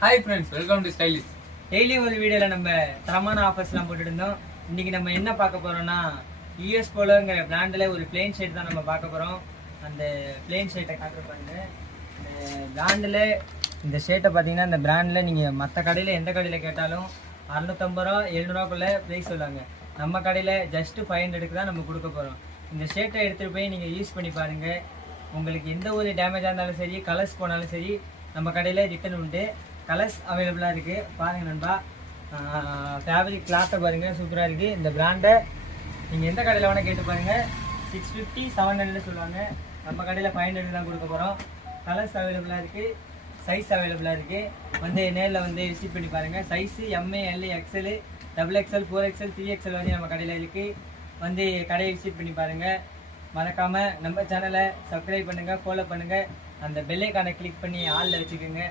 Hi friends, welcome to stylish. டெய்லியும் ஒரு வீடியோவில் நம்ம தரமான ஆஃபர்ஸ்லாம் போட்டுட்டு இருந்தோம். இன்னைக்கு நம்ம என்ன பார்க்க போறோம்னா, யூஎஸ் போலோங்கிற பிராண்டில் ஒரு பிளேன் ஷர்ட் தான் நம்ம பார்க்க போகிறோம். அந்த பிளேன் ஷர்ட்டை காட்டுறப்பாங்க. இந்த பிராண்டில் இந்த ஷர்ட்டை பார்த்தீங்கன்னா, இந்த பிராண்டில் நீங்கள் மற்ற கடையில் எந்த கடையில் கேட்டாலும் 650 ரூபா 700 ப்ரைஸ் சொல்லுவாங்க. நம்ம கடையில் ஜஸ்ட்டு 500க்கு தான் நம்ம கொடுக்க போகிறோம். இந்த ஷர்ட்டை எடுத்துகிட்டு போய் நீங்கள் யூஸ் பண்ணி பாருங்கள். உங்களுக்கு எந்த ஒரு டேமேஜாக இருந்தாலும் சரி, கலர்ஸ் போனாலும் சரி, நம்ம கடையில் ரிட்டன் உண்டு. கலர்ஸ் அவைலபிளாக இருக்குது. பாருங்கள் நண்பா, ஃபேப்ரிக் கிளாத்தை பாருங்கள், சூப்பராக இருக்குது. இந்த பிராண்டை நீங்கள் எந்த கடையில் வேணால் கேட்டு பாருங்கள். 650 700 சொல்லுவாங்க. நம்ம கடையில் 500 தான் கொடுக்க போகிறோம். கலர்ஸ் அவைலபிளாக இருக்குது, சைஸ் அவைலபிளாக இருக்குது. வந்து நேரில் வந்து விசிட் பண்ணி பாருங்கள். Size MA, L, XL, XXL, 4XL, 3XL வந்து நம்ம கடையில் இருக்குது. வந்து கடையை விசிட் பண்ணி பாருங்கள். மறக்காமல் நம்ம சேனலை சப்ஸ்கிரைப் பண்ணுங்கள், ஃபாலோ பண்ணுங்கள். அந்த பெல் ஐகானை கிளிக் பண்ணி ஆளில் வச்சுக்கோங்க.